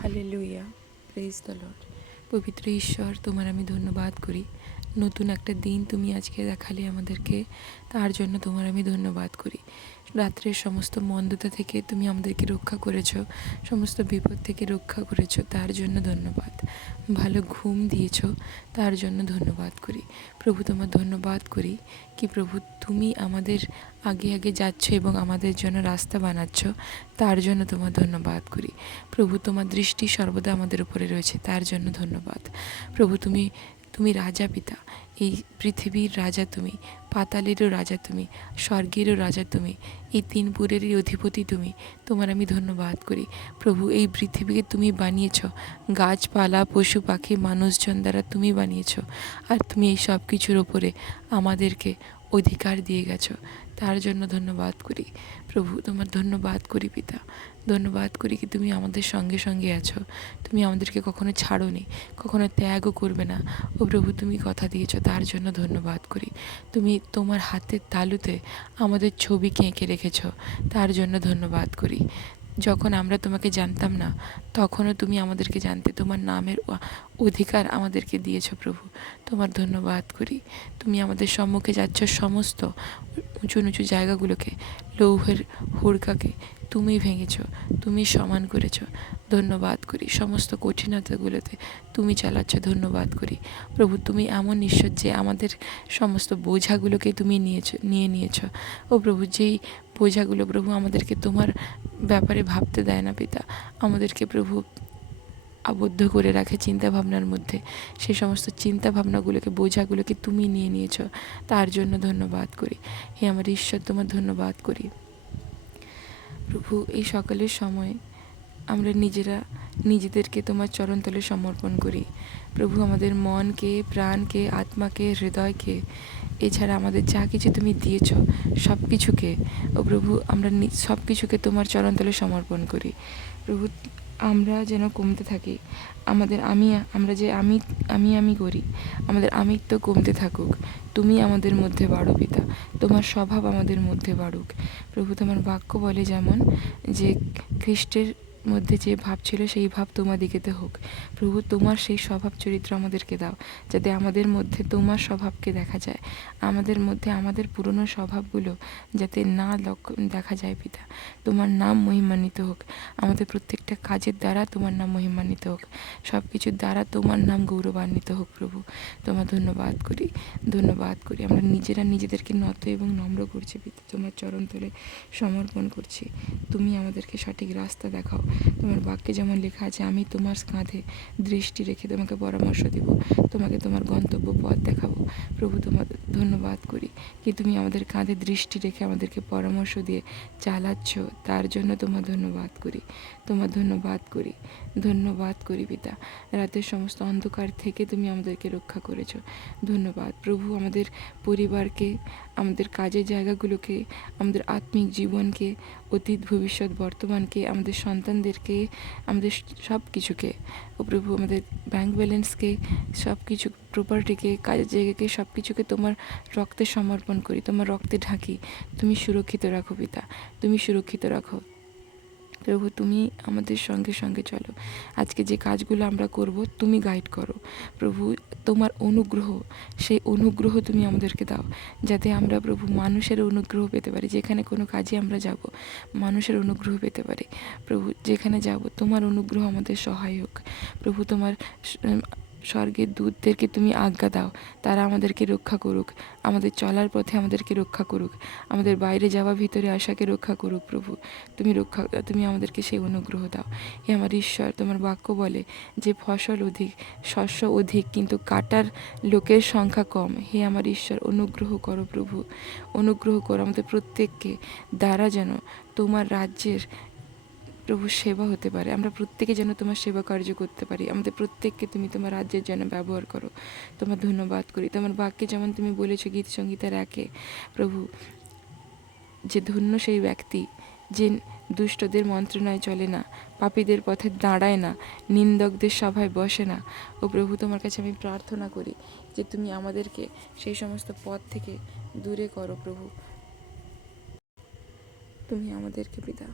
Hallelujah praise the Lord পবিত্র ঈশ্বর তোমার আমি ধন্যবাদ করি। নতুন একটা দিন তুমি আজকে দেখালে আমাদেরকে, তার জন্য তোমার আমি ধন্যবাদ করি। রাত্রের সমস্ত মন্দতা থেকে তুমি আমাদেরকে রক্ষা করেছ, সমস্ত বিপদ থেকে রক্ষা করেছ, তার জন্য ধন্যবাদ। ভালো ঘুম দিয়েছ, তার জন্য ধন্যবাদ করি। প্রভু তোমার ধন্যবাদ করি কি প্রভু তুমি আমাদের আগে আগে যাচ্ছ এবং আমাদের জন্য রাস্তা বানাচ্ছ, তার জন্য তোমার ধন্যবাদ করি। প্রভু তোমার দৃষ্টি সর্বদা আমাদের উপরে রয়েছে, তার জন্য ধন্যবাদ। প্রভু তুমি তুমি রাজা পিতা। এই পৃথিবীর রাজা তুমি, পাতালেরও রাজা তুমি, স্বর্গেরও রাজা তুমি, এই তিন পুরেরই অধিপতি তুমি। তোমার আমি ধন্যবাদ করি। প্রভু, এই পৃথিবীকে তুমি বানিয়েছ। গাছপালা, পশু পাখি, মানুষজন দ্বারা তুমি বানিয়েছ। আর তুমি এই সব কিছুর ওপরে আমাদেরকে অধিকার দিয়ে গেছো। তার জন্য ধন্যবাদ করি। প্রভু, তোমার ধন্যবাদ করি পিতা। ধন্যবাদ করি কি তুমি আমাদের সঙ্গে সঙ্গে আছো। তুমি আমাদেরকে কখনো ছাড়োনি, কখনো ত্যাগও করবে না। ও প্রভু, তুমি কথা দিয়েছ, তার জন্য ধন্যবাদ করি। তুমি তোমার হাতের তালুতে আমাদের ছবিকে এঁকে রেখেছ, তার জন্য ধন্যবাদ করি। যখন আমরা তোমাকে জানতাম না, তখনও তুমি আমাদেরকে জানতে, তোমার নামের অধিকার আমাদেরকে দিয়েছ প্রভু। তোমার ধন্যবাদ করি। তুমি আমাদের সম্মুখে যাচ্ছ সমস্ত উঁচু নিচু জায়গাগুলোকে, লৌহের হুড়কাকে তুমি ভেঙেছ তুমি সমান করেছ। ধন্যবাদ করি সমস্ত কঠিনতাগুলোতে। তুমি চালাচ্ছ, ধন্যবাদ করি। প্রভু, তুমি এমন ঈশ্বর যে আমাদের সমস্ত বোঝাগুলোকে তুমি নিয়েছো, নিয়ে নিয়েছ। ও প্রভু, যেই বোঝাগুলো প্রভু আমাদেরকে তোমার ব্যাপারে ভাবতে দেয় না পিতা, আমাদেরকে প্রভু আবদ্ধ করে রাখে চিন্তা ভাবনার মধ্যে। সেই সমস্ত চিন্তা ভাবনাগুলোকে বোঝাগুলোকে তুমি নিয়ে নিয়েছো। তার জন্য ধন্যবাদ করি। হে আমার ঈশ্বর, তোমার ধন্যবাদ করি। প্রভু, এই সকালের সময় আমরা নিজেরা নিজেদেরকে তোমার চরণতলে সমর্পণ করি। প্রভু, আমাদের মনকে, প্রাণকে, আত্মাকে, হৃদয়কে, এছাড়া আমাদের যা কিছু তুমি দিয়েছ সব কিছুকে ও প্রভু, আমরা সব কিছুকে তোমার চরণতলে সমর্পণ করি। প্রভু আমরা যেন কমতে থাকি। আমাদের আমি, আমরা যে আমি আমি আমি করি, আমাদের আমিত্ব কমতে থাকুক। তুমি আমাদের মধ্যে বাড়ো পিতা, তোমার স্বভাব আমাদের মধ্যে বাড়ুক। প্রভু তোমার বাক্য বলে যেমন যে, খ্রিস্টের মধ্যে যে ভাব ছিল, সেই ভাব তোমাদিকেতে হোক। প্রভু, তোমার সেই স্বভাব চরিত্র আমাদেরকে দাও, যাতে আমাদের মধ্যে তোমার স্বভাবকে দেখা যায়। আমাদের মধ্যে আমাদের পুরনো স্বভাবগুলো যাতে না দেখা যায় পিতা। তোমার নাম মহিমান্বিত হোক। আমাদের প্রত্যেকটা কাজের দ্বারা তোমার নাম মহিমান্বিত হোক। সব কিছুর দ্বারা তোমার নাম গৌরবান্বিত হোক, প্রভু। তোমার ধন্যবাদ করি ধন্যবাদ করি। আমরা নিজেরা নিজেদেরকে নত এবং নম্র করছি, পিতা। তোমার চরণ তলে সমর্পণ করছি। তুমি আমাদেরকে সঠিক রাস্তা দেখাও। তোমার বাক্যে যেমন লেখা আছে, আমি তোমার কাঁধে দৃষ্টি রেখে তোমাকে পরামর্শ দিব, তোমাকে তোমার গন্তব্য পথ দেখাবো। প্রভু, তোমার ধন্যবাদ করি কি তুমি আমাদের কাঁধে দৃষ্টি রেখে আমাদেরকে পরামর্শ দিয়ে চালাচ্ছ, তার জন্য তোমার ধন্যবাদ করি। তোমার ধন্যবাদ করি ধন্যবাদ করি পিতা। রাতের সমস্ত অন্ধকার থেকে তুমি আমাদেরকে রক্ষা করেছ। ধন্যবাদ। প্রভু, আমাদের পরিবারকে, আমাদের কাজের জায়গাগুলোকে, আমাদের আত্মিক জীবনকে অতীত, ভবিষ্যৎ, বর্তমানকে, আমাদের সন্তানদেরকে, আমাদের সব কিছুকে ও প্রভু আমাদের ব্যাংক ব্যালেন্সকে সব কিছু প্রপার্টিকে কাজের জায়গাকে সব কিছুকে তোমার রক্তে সমর্পণ করি, তোমার রক্তে ঢাকি। তুমি সুরক্ষিত রাখো পিতা, তুমি সুরক্ষিত রাখো। প্রভু, তুমি আমাদের সঙ্গে সঙ্গে চলো। আজকে যে কাজগুলো আমরা করব, তুমি গাইড করো। প্রভু, তোমার অনুগ্রহ, সেই অনুগ্রহ তুমি আমাদেরকে দাও। যাতে আমরা প্রভু মানুষের অনুগ্রহ পেতে পারি। যেখানে কোনো কাজে আমরা যাব, মানুষের অনুগ্রহ পেতে পারি। প্রভু, যেখানে যাব, তোমার অনুগ্রহ আমাদের সহায়ক প্রভু, তোমার স্বর্গের দূতদেরকে তুমি আজ্ঞা দাও। তারা আমাদেরকে রক্ষা করুক। আমাদের চলার পথে আমাদেরকে রক্ষা করুক। আমাদের বাইরে যাওয়া, ভিতরে আশাকে রক্ষা করুক প্রভু। তুমি রক্ষা, তুমি আমাদেরকে সেই অনুগ্রহ দাও। হে আমার ঈশ্বর, তোমার বাক্য বলে যে ফসল অধিক, শস্য অধিক, কিন্তু কাটার লোকের সংখ্যা কম। হে আমার ঈশ্বর, অনুগ্রহ করো প্রভু। অনুগ্রহ করো আমাদের প্রত্যেককে। দ্বারা যেন তোমার রাজ্যের প্রভু সেবা হতে পারে। আমরা প্রত্যেকে যেন তোমার সেবা কার্য করতে পারি। আমাদের প্রত্যেককে তুমি তোমার রাজ্যের জন্য ব্যবহার করো। তোমার ধন্যবাদ করি। তোমার বাক্যে যেমন তুমি বলেছ গীত সঙ্গীতের একে, প্রভু, যে ধন্য সেই ব্যক্তি, যে দুষ্টদের মন্ত্রণায় চলে না, পাপীদের পথে দাঁড়ায় না, নিন্দকদের সভায় বসে না। ও প্রভু, তোমার কাছে আমি প্রার্থনা করি যে তুমি আমাদেরকে সেই সমস্ত পথ থেকে দূরে করো প্রভু। তুমি আমাদেরকে পিতা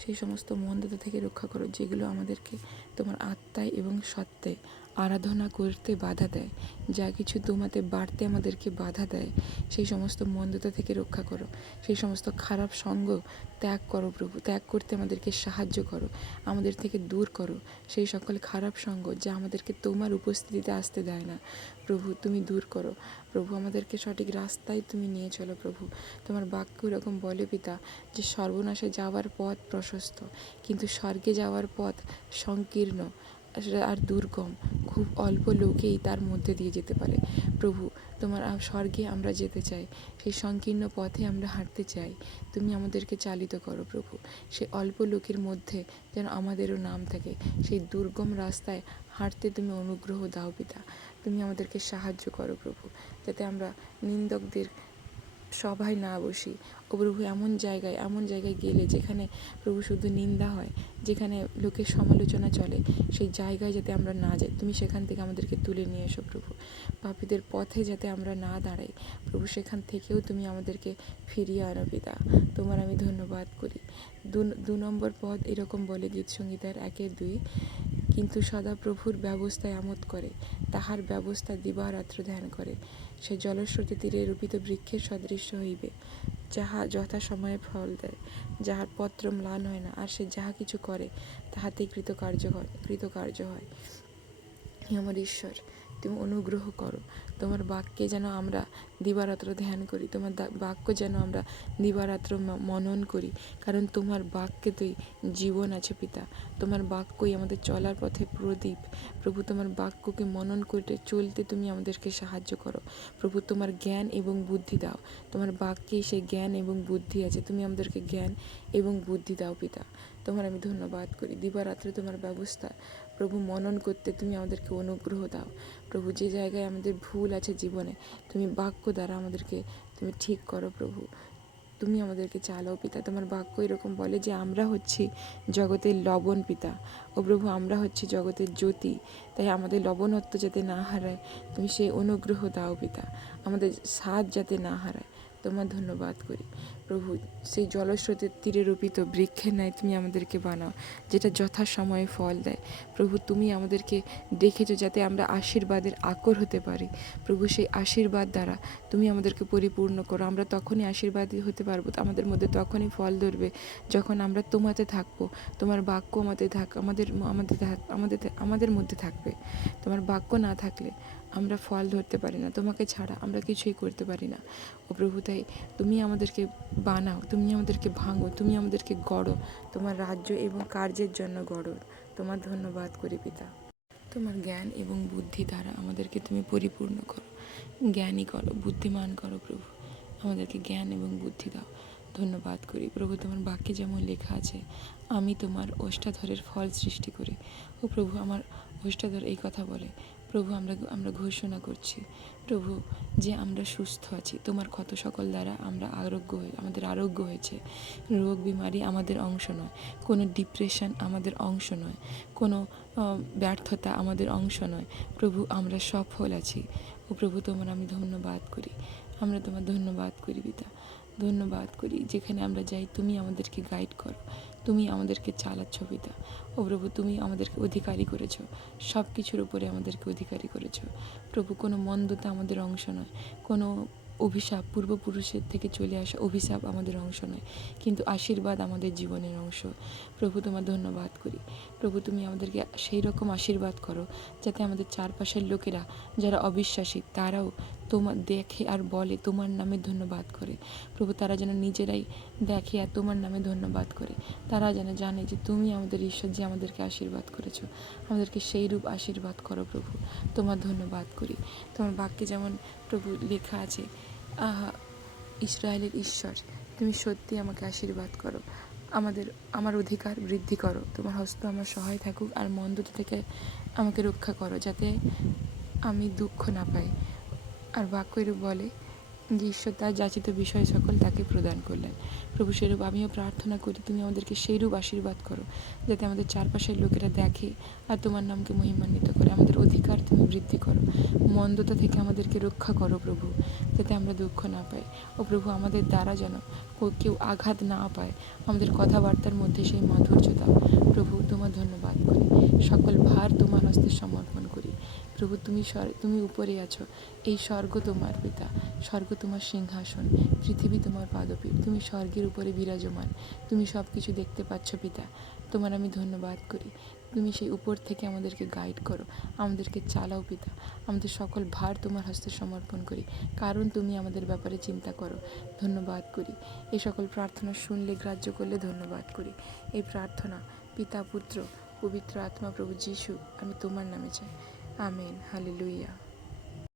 সেই সমস্ত মন্দতা থেকে রক্ষা করো যেগুলো আমাদেরকে তোমার আত্মায় এবং সত্ত্বে আরাধনা করতে বাধা দেয়। যা কিছু তোমাতে বাড়তে আমাদেরকে বাধা দেয়, সেই সমস্ত মন্দতা থেকে রক্ষা করো। সেই সমস্ত খারাপ সঙ্গ ত্যাগ করো প্রভু, ত্যাগ করতে আমাদেরকে সাহায্য করো, আমাদের থেকে দূর করো। সেই সকল খারাপ সঙ্গ যা আমাদেরকে তোমার উপস্থিতিতে আসতে দেয় না। প্রভু, তুমি দূর করো। প্রভু, আমাদেরকে সঠিক রাস্তায় তুমি নিয়ে চলো প্রভু। তোমার বাক্য এরকম বলে পিতা যে সর্বনাশে যাওয়ার পথ প্রশস্ত, কিন্তু স্বর্গে যাওয়ার পথ সংকীর্ণ। আর দুর্গম, খুব অল্প লোকেই তার মধ্যে দিয়ে যেতে পারে। প্রভু, তোমার স্বর্গে আমরা যেতে চাই, সেই সংকীর্ণ পথে আমরা হাঁটতে চাই। তুমি আমাদেরকে চালিত করো প্রভু। সে অল্প লোকের মধ্যে যেন আমাদেরও নাম থাকে। সেই দুর্গম রাস্তায় হাঁটতে তুমি অনুগ্রহ দাও পিতা। তুমি আমাদেরকে সাহায্য করো প্রভু, যাতে আমরা নিন্দকদের সভায় না বসি। ও প্রভু, এমন জায়গায় এমন জায়গায় গেলে যেখানে প্রভু শুধু নিন্দা হয়, যেখানে লোকের সমালোচনা চলে, সেই জায়গায় যাতে আমরা না যাই, তুমি সেখান থেকে আমাদেরকে তুলে নিয়ে এসো প্রভু। পাপীদের পথে যাতে আমরা না দাঁড়াই, প্রভু সেখান থেকেও তুমি আমাদেরকে ফিরিয়ে আনো পিতা। তোমার আমি ধন্যবাদ করি। দু দু নম্বর পদ এরকম বলে গীত সঙ্গীতার একের দুই। কিন্তু সদা প্রভুর ব্যবস্থায় আমোদ করে, তাহার ব্যবস্থা দিবারাত্র ধ্যান করে। সে জলস্রোতে তীরে রূপিত বৃক্ষের সদৃশ্য হইবে, যাহা যথা সময়ে ফল দেয়, যাহার পত্র ম্লান হয় না, আর সে যাহা কিছু করে, তাহাতেই কৃতকার্য হয় কৃতকার্য হয়। হে আমার ঈশ্বর, তুমি অনুগ্রহ করো, তোমার বাক্যে যেন আমরা দিবারাত্র ধ্যান করি, তোমার বাক্য যেন আমরা দিবারাত্র মনন করি। কারণ তোমার বাক্যে তুই জীবন আছে পিতা। তোমার বাক্যই আমাদের চলার পথে প্রদীপ। প্রভু, তোমার বাক্যকে মনন করতে চলতে তুমি আমাদেরকে সাহায্য করো। প্রভু, তোমার জ্ঞান এবং বুদ্ধি দাও। তোমার বাক্যে সেই জ্ঞান এবং বুদ্ধি আছে। তুমি আমাদেরকে জ্ঞান এবং বুদ্ধি দাও পিতা। তোমার আমি ধন্যবাদ করি। দিবারাত্রে তোমার ব্যবস্থা। প্রভু, মনন করতে তুমি আমাদেরকে অনুগ্রহ দাও। প্রভু, যে জায়গায় আমাদের ভুল আছে জীবনে, তুমি বাক্য দ্বারা আমাদেরকে তুমি ঠিক করো প্রভু। তুমি আমাদেরকে চালাও পিতা। তোমার বাক্য এরকম বলে যে, আমরা হচ্ছি জগতের লবণ পিতা। ও প্রভু, আমরা হচ্ছি জগতের জ্যোতি। তাই আমাদের লবণত্ব যাতে না হারায়, তুমি সেই অনুগ্রহ দাও পিতা। আমাদের স্বাদ যাতে না হারায় তোমার ধন্যবাদ করি। প্রভু, সেই জলস্রোতের তীরে রূপিত বৃক্ষের ন্যায় তুমি আমাদেরকে বানাও, যেটা যথাসময়ে ফল দেয়। প্রভু, তুমি আমাদেরকে দেখেছ যাতে আমরা আশীর্বাদের আকর হতে পারি। প্রভু, সেই আশীর্বাদ দ্বারা তুমি আমাদেরকে পরিপূর্ণ করো। আমরা তখনই আশীর্বাদী হতে পারব, আমাদের মধ্যে তখনই ফল ধরবে, যখন আমরা তোমাতে থাকব, তোমার বাক্য আমাদের থাক, আমাদের আমাদের আমাদের আমাদের মধ্যে থাকবে। তোমার বাক্য না থাকলে আমরা ফল ধরতে পারি না, তোমাকে ছাড়া আমরা কিছুই করতে পারি না। ও প্রভু, তাই তুমি আমাদেরকে বানাও, তুমি আমাদেরকে ভাঙো, তুমি আমাদেরকে গড়ো, তোমার রাজ্য এবং কার্যের জন্য গড়ো। তোমার ধন্যবাদ করি পিতা। তোমার জ্ঞান এবং বুদ্ধি দ্বারা আমাদেরকে তুমি পরিপূর্ণ করো। জ্ঞানী করো, বুদ্ধিমান করো প্রভু। আমাদেরকে জ্ঞান এবং বুদ্ধি দাও। ধন্যবাদ করি প্রভু, তোমার বাক্যে যেমন লেখা আছে, আমি তোমার ওষ্ঠাধরের ফল সৃষ্টি করি। ও প্রভু, আমার ওষ্ঠাধর এই কথা বলে প্রভু, আমরা আমরা ঘোষণা করছি, প্রভু, যে আমরা সুস্থ আছি, তোমার ক্ষত সকল দ্বারা আমরা আরোগ্য হয়ে আমাদের আরোগ্য হয়েছে। রোগ বিমারি আমাদের অংশ নয়, কোনো ডিপ্রেশন আমাদের অংশ নয়, কোনো ব্যর্থতা আমাদের অংশ নয়। প্রভু, আমরা সফল আছি। ও প্রভু, তোমার আমি ধন্যবাদ করি। আমরা তোমার ধন্যবাদ করি, পিতা। ধন্যবাদ করি। যেখানে আমরা যাই, তুমি আমাদেরকে গাইড করো। তুমি আমাদেরকে চালাচ্ছ পিতা ও প্রভু, তুমি আমাদেরকে অধিকারী করেছ। সব কিছুর উপরে আমাদেরকে অধিকারী করেছ। প্রভু, কোনো মন্দতা আমাদের অংশ নয়। কোনো অভিশাপ পূর্বপুরুষের থেকে চলে আসা অভিশাপ আমাদের অংশ নয়। কিন্তু আশীর্বাদ আমাদের জীবনের অংশ। প্রভু, তোমার ধন্যবাদ করি। প্রভু, তুমি আমাদেরকে সেই রকম আশীর্বাদ করো, যাতে আমাদের চারপাশের লোকেরা, যারা অবিশ্বাসী, তারাও তোমার দেখে আর বলে, তোমার নামে ধন্যবাদ করে। প্রভু, তারা যেন নিজেরাই দেখে আর তোমার নামে ধন্যবাদ করে। তারা যেন জানে যে তুমি আমাদের ঈশ্বর, যে আমাদেরকে আশীর্বাদ করেছ। আমাদেরকে সেই রূপ আশীর্বাদ করো প্রভু, তোমার ধন্যবাদ করি। তোমার বাক্যে যেমন প্রভু লেখা আছে, আহা, ইসরায়েলের ঈশ্বর, তুমি সত্যি আমাকে আশীর্বাদ করো। আমাদের, আমার অধিকার বৃদ্ধি করো। তোমার হস্ত আমার সহায় থাকুক আর মন্দতা থেকে আমাকে রক্ষা করো, যাতে আমি দুঃখ না পাই। আর বাক্য এরূপ বলে, যে ঈশ্বর তার যাচিত বিষয় সকল তাকে প্রদান করলেন। প্রভু সেরূপ আমিও প্রার্থনা করি, তুমি আমাদেরকে সেইরূপ আশীর্বাদ করো, যাতে আমাদের চারপাশের লোকেরা দেখে আর তোমার নামকে মহিমান্বিত করে। আমাদের অধিকার তুমি বৃদ্ধি করো, মন্দতা থেকে আমাদেরকে রক্ষা করো প্রভু, যাতে আমরা দুঃখ না পাই। ও প্রভু, আমাদের দ্বারা যেন কেউ আঘাত না পায়, আমাদের কথাবার্তার মধ্যে সেই মাধুর্য দাও প্রভু, তোমার ধন্যবাদ করি। সকল ভার তোমার হস্তে সমর্পণ প্রভু, তুমি তুমি উপরে আছো। এই স্বর্গ তোমার পিতা, স্বর্গ তোমার সিংহাসন, পৃথিবী তোমার পাদপীঠ। তুমি স্বর্গের উপরে বিরাজমান, তুমি সব কিছু দেখতে পাচ্ছ পিতা। তোমার আমি ধন্যবাদ করি। তুমি সেই উপর থেকে আমাদেরকে গাইড করো, আমাদেরকে চালাও পিতা। আমাদের সকল ভার তোমার হস্তে সমর্পণ করি, কারণ তুমি আমাদের ব্যাপারে চিন্তা করো। ধন্যবাদ করি। এই সকল প্রার্থনা শুনলে, গ্রাহ্য করলে ধন্যবাদ করি। এই প্রার্থনা, পিতা, পুত্র, পবিত্র আত্মা, প্রভু যিশু, আমি তোমার নামে চাই। Amen. Hallelujah.